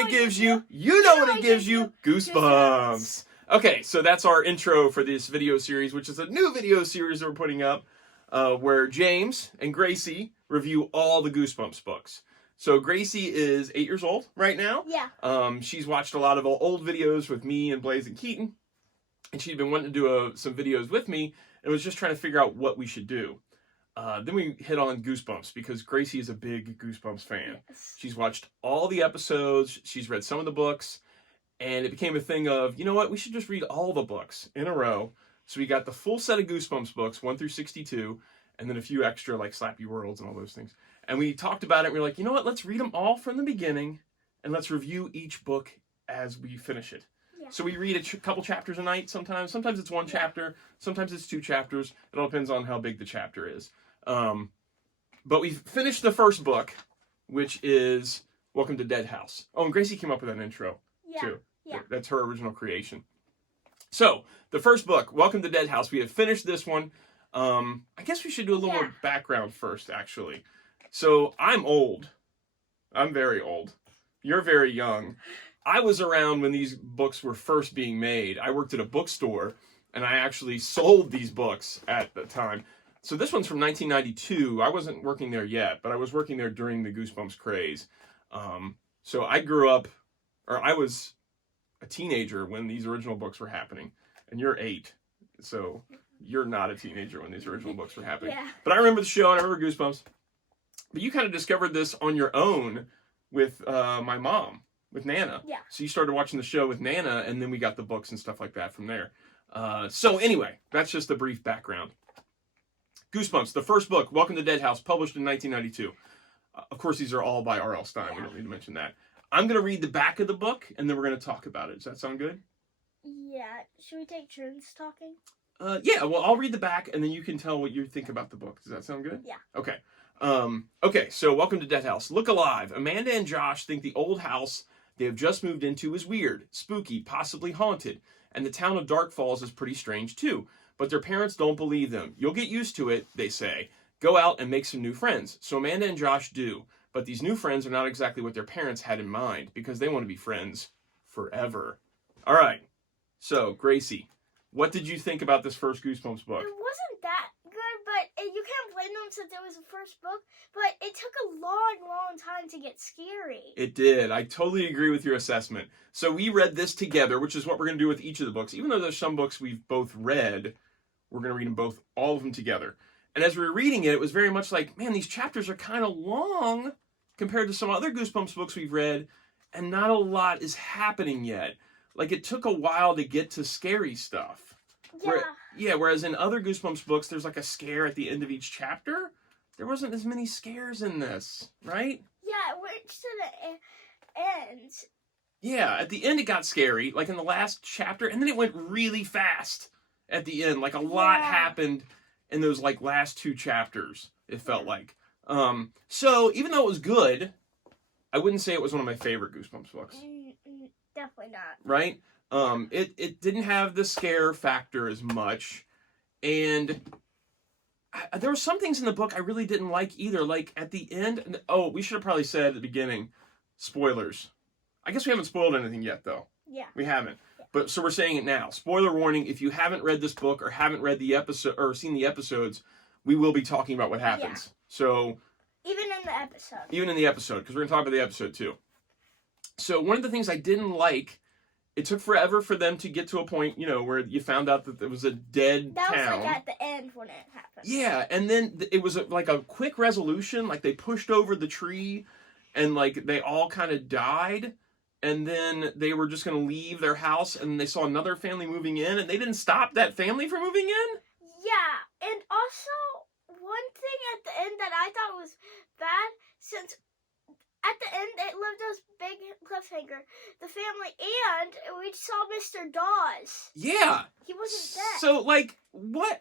it gives you. You know what it gives you. Goosebumps. Okay, so that's our intro for this video series, which is a new video series that we're putting up, where James and Gracie review all the Goosebumps books. So Gracie is 8 years old right now. Yeah. She's watched a lot of old videos with me and Blaze and Keaton, and she'd been wanting to do some videos with me, and was just trying to figure out what we should do. Then we hit on Goosebumps because Gracie is a big Goosebumps fan. Yes. She's watched all the episodes, she's read some of the books, and it became a thing of, you know what, we should just read all the books in a row. So we got the full set of Goosebumps books, 1 through 62, and then a few extra like Slappy Worlds and all those things. And we talked about it, and we were like, you know what, let's read them all from the beginning, and let's review each book as we finish it. Yeah. So we read a couple chapters a night sometimes. Sometimes it's one chapter, sometimes it's 2 chapters. It all depends on how big the chapter is. But we finished the first book, which is Welcome to Dead House. Oh, and Gracie came up with an intro, too. Yeah. That's her original creation. So, the first book, Welcome to Dead House, we have finished this one. I guess we should do a little more background first, actually. So, I'm old. I'm very old. You're very young. I was around when these books were first being made. I worked at a bookstore, and I actually sold these books at the time. So this one's from 1992. I wasn't working there yet, but I was working there during the Goosebumps craze. So I grew up, or I was a teenager when these original books were happening. And you're 8, so you're not a teenager when these original books were happening. Yeah. But I remember the show, and I remember Goosebumps. But you kind of discovered this on your own with my mom, with Nana. Yeah. So you started watching the show with Nana, and then we got the books and stuff like that from there. So anyway, that's just a brief background. Goosebumps, the first book, Welcome to Dead House, published in 1992. Of course, these are all by R.L. Stine. Yeah. We don't need to mention that. I'm going to read the back of the book, and then we're going to talk about it. Does that sound good? Yeah. Should we take turns talking? Yeah, well, I'll read the back, and then you can tell what you think about the book. Does that sound good? Yeah. Okay. Okay, so Welcome to Dead House. Look alive. Amanda and Josh think the old house they have just moved into is weird, spooky, possibly haunted, and the town of Dark Falls is pretty strange, too. But their parents don't believe them. You'll get used to it, they say. Go out and make some new friends. So Amanda and Josh do. But these new friends are not exactly what their parents had in mind, because they want to be friends forever. All right. So, Gracie, what did you think about this first Goosebumps book? It wasn't that good, but you can't blame them since it was the first book. But it took a long time to get scary. It did. I totally agree with your assessment. So we read this together, which is what we're going to do with each of the books. Even though there's some books we've both read, we're going to read them both, all of them together. And as we were reading it, it was very much like, man, these chapters are kind of long compared to some other Goosebumps books we've read, and not a lot is happening yet. Like, it took a while to get to scary stuff. Yeah. Whereas in other Goosebumps books, there's like a scare at the end of each chapter. There wasn't as many scares in this, right? Yeah, it went to the end. Yeah, at the end it got scary, like in the last chapter, and then it went really fast at the end. Like, a lot happened in those like last 2 chapters, it felt like. So even though it was good, I wouldn't say it was one of my favorite Goosebumps books. Definitely not. Right? It didn't have the scare factor as much, and there were some things in the book I really didn't like either. Like at the end, we should have probably said at the beginning, spoilers. I guess we haven't spoiled anything yet, though. Yeah. We haven't. Yeah. But so we're saying it now. Spoiler warning: if you haven't read this book or haven't read the episode or seen the episodes, we will be talking about what happens. Yeah. So Even in the episode, because we're gonna talk about the episode too. So one of the things I didn't like, it took forever for them to get to a point, where you found out that there was a dead town. That was like at the end when it happened. Yeah, and then it was like a quick resolution. Like they pushed over the tree, and like they all kind of died. And then they were just going to leave their house, and they saw another family moving in, and they didn't stop that family from moving in? Yeah, and also, one thing at the end that I thought was bad, since at the end it left us big cliffhanger, the family, and we saw Mr. Dawes. Yeah. He wasn't dead. So, like, what?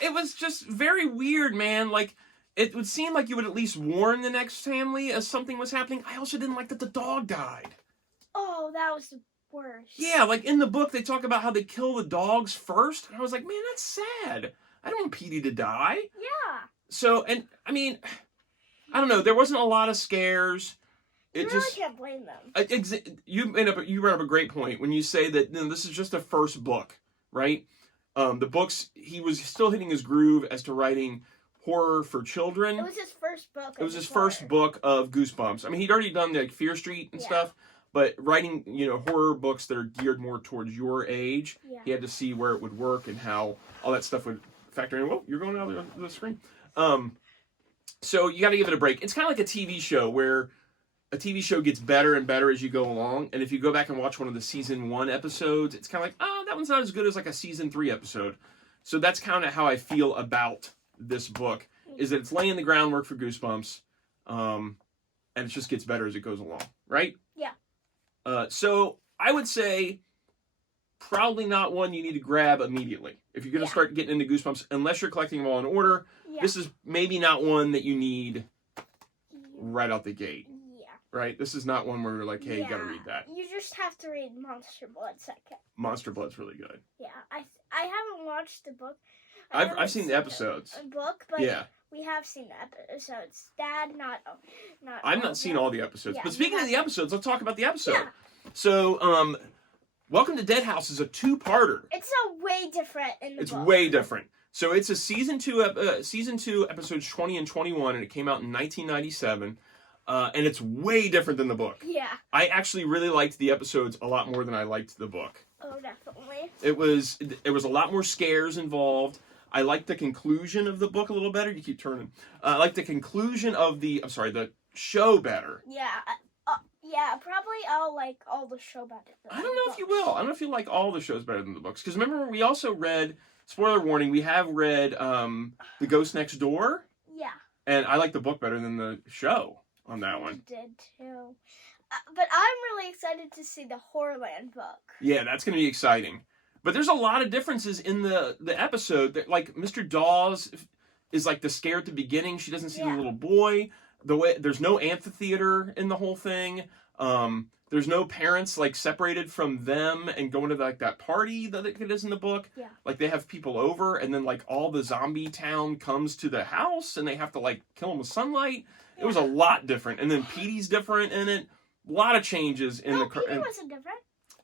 It was just very weird, man. Like, it would seem like you would at least warn the next family as something was happening. I also didn't like that the dog died. Oh, that was the worst. Yeah, like in the book, they talk about how they kill the dogs first. And I was like, man, that's sad. I don't want Petey to die. Yeah. So, and I mean, I don't know. There wasn't a lot of scares. it really just can't blame them. You brought up a great point when you say that this is just a first book, right? The books, he was still hitting his groove as to writing horror for children. It was his first book. It was his first book of Goosebumps. I mean, he'd already done like Fear Street and stuff, but writing, horror books that are geared more towards your age, he had to see where it would work and how all that stuff would factor in. Whoa, you're going out of the screen. So you got to give it a break. It's kind of like a TV show where a TV show gets better and better as you go along. And if you go back and watch one of the season 1 episodes, it's kind of like, oh, that one's not as good as like a season 3 episode. So that's kind of how I feel about this book, is that it's laying the groundwork for Goosebumps, and it just gets better as it goes along, right? Yeah. So I would say probably not one you need to grab immediately. If you're going to start getting into Goosebumps, unless you're collecting them all in order, this is maybe not one that you need right out the gate. Yeah. Right? This is not one where you're like, hey, you got to read that. You just have to read Monster Blood second. Monster Blood's really good. Yeah. I haven't watched the book. I've seen the episodes. Book, but we have seen the episodes. Dad, not. I've not seen all the episodes. Yeah, but speaking of the episodes, let's talk about the episode. Yeah. So, Welcome to Dead House is a 2-parter. It's way different in the book. It's way different. So it's a season 2, episodes 20 and 21, and it came out in 1997. And it's way different than the book. Yeah. I actually really liked the episodes a lot more than I liked the book. Oh, definitely. It was a lot more scares involved. I liked the conclusion of the book a little better. You keep turning. I liked the conclusion of the show better. Yeah. Probably I'll like all the show better than I don't know if you will. I don't know if you like all the shows better than the books. Because remember, we also read, spoiler warning, we have read The Ghost Next Door. Yeah. And I like the book better than the show on that one. I did too. But I'm really excited to see the Horrorland book. Yeah, that's going to be exciting. But there's a lot of differences in the episode. That, like, Mr. Dawes is like the scare at the beginning. She doesn't see the little boy. There's no amphitheater in the whole thing. There's no parents like separated from them and going to like that party that it is in the book. Yeah. Like they have people over, and then like all the zombie town comes to the house, and they have to like kill them with sunlight. Yeah. It was a lot different. And then Petey's different in it. A lot of changes in the. Petey wasn't different.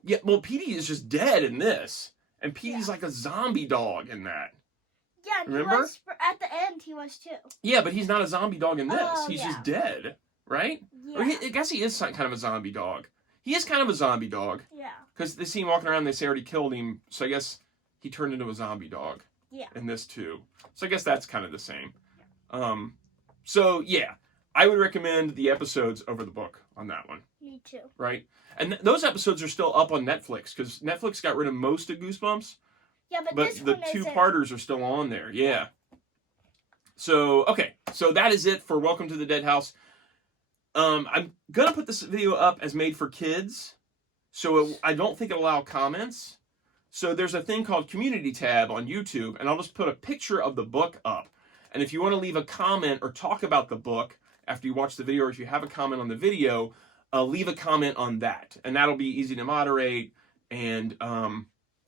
Yeah, well, Petey is just dead in this, and Petey's like a zombie dog in that. Yeah, remember? At the end, he was too. Yeah, but he's not a zombie dog in this. He's just dead, right? Yeah. Or I guess he is kind of a zombie dog. He is kind of a zombie dog. Yeah. Because they see him walking around, they say already killed him, so I guess he turned into a zombie dog. Yeah. In this too. So I guess that's kind of the same. So yeah, I would recommend the episodes over the book on that one. Me too. Right? And those episodes are still up on Netflix, because Netflix got rid of most of Goosebumps. Yeah, but this the one 2-parters are still on there. Yeah. So, okay. So that is it for Welcome to the Dead House. I'm going to put this video up as made for kids. So I don't think it'll allow comments. So there's a thing called Community tab on YouTube, and I'll just put a picture of the book up. And if you want to leave a comment or talk about the book after you watch the video, or if you have a comment on the video, leave a comment on that. And that'll be easy to moderate, and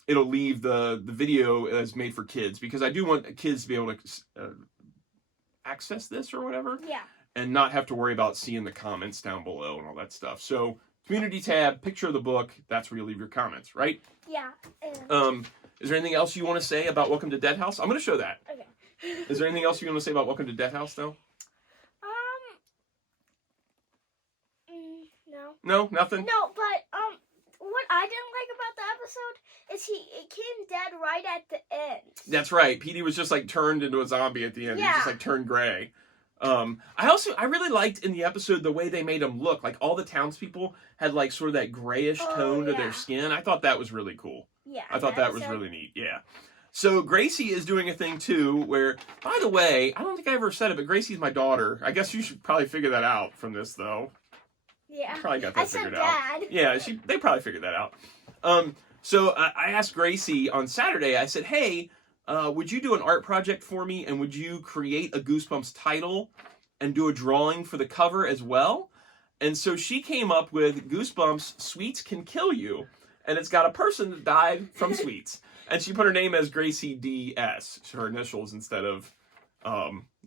it'll leave the video as made for kids, because I do want kids to be able to access this or whatever. Yeah. And not have to worry about seeing the comments down below and all that stuff. So, Community tab, picture of the book, that's where you leave your comments, right? Yeah. Is there anything else you want to say about Welcome to Dead House? I'm going to show that. Okay. Is there anything else you want to say about Welcome to Dead House, though? No. No? Nothing? No, but, what I didn't like about the episode is it came dead right at the end. That's right. Petey was just, like, turned into a zombie at the end. Yeah. He just, like, turned gray. I really liked in the episode the way they made him look. Like, all the townspeople had, like, sort of that grayish tone to their skin. I thought that was really cool. Yeah. I thought that was really neat. Yeah. So, Gracie is doing a thing, too, where, by the way, I don't think I ever said it, but Gracie's my daughter. I guess you should probably figure that out from this, though. Yeah. Probably got that figured out. Dad. Yeah, they probably figured that out. So, I asked Gracie on Saturday, I said, hey, would you do an art project for me, and would you create a Goosebumps title and do a drawing for the cover as well? And so she came up with Goosebumps Sweets Can Kill You, and it's got a person that died from sweets. And she put her name as Gracie DS, her initials, instead of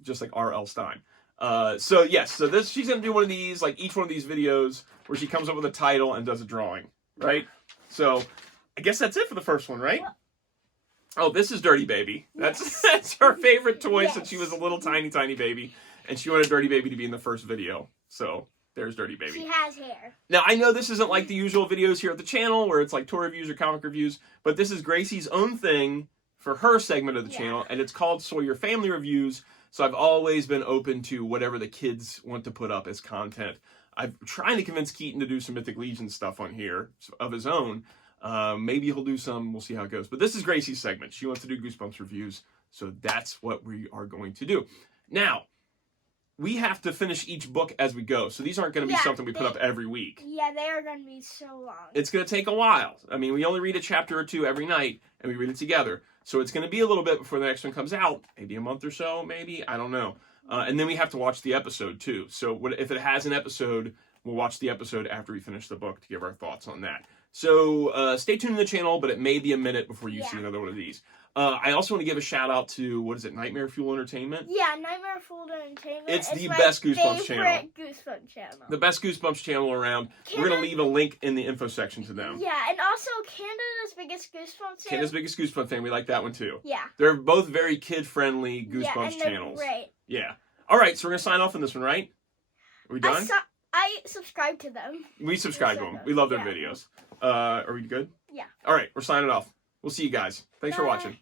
just like R.L. Stine. So yes, so this she's gonna do one of these, like each one of these videos where she comes up with a title and does a drawing, right? So I guess that's it for the first one, right? Oh, this is Dirty Baby. That's her favorite toy since she was a little tiny baby, and she wanted Dirty Baby to be in the first video. So there's Dirty Baby. She has hair. Now I know this isn't like the usual videos here at the channel where it's like toy reviews or comic reviews, but this is Gracie's own thing for her segment of the channel, and it's called Sawyer Family Reviews. So I've always been open to whatever the kids want to put up as content. I'm trying to convince Keaton to do some Mythic Legion stuff on here of his own. Maybe he'll do some. We'll see how it goes. But this is Gracie's segment. She wants to do Goosebumps reviews. So that's what we are going to do. Now, we have to finish each book as we go. So these aren't going to be something we put up every week. Yeah, they are going to be so long. It's going to take a while. I mean, we only read a chapter or two every night, and we read it together. So it's going to be a little bit before the next one comes out. Maybe a month or so, maybe. I don't know. And then we have to watch the episode, too. So if it has an episode, we'll watch the episode after we finish the book to give our thoughts on that. So stay tuned to the channel, but it may be a minute before you see another one of these. I also want to give a shout out to, what is it, Nightmare Fuel Entertainment? Yeah, Nightmare Fuel Entertainment. It's the best Goosebumps channel. Goosebumps channel. The best Goosebumps channel around. We're going to leave a link in the info section to them. Yeah, and also Canada's biggest Goosebumps fan. Canada's biggest Goosebumps fan. We like that one too. Yeah. They're both very kid-friendly Goosebumps channels. Great. Yeah. All right, so we're going to sign off on this one, right? Are we done? I subscribe to them. We subscribe to them. We love their videos. Are we good? Yeah. All right, we're signing off. We'll see you guys. Thanks for watching.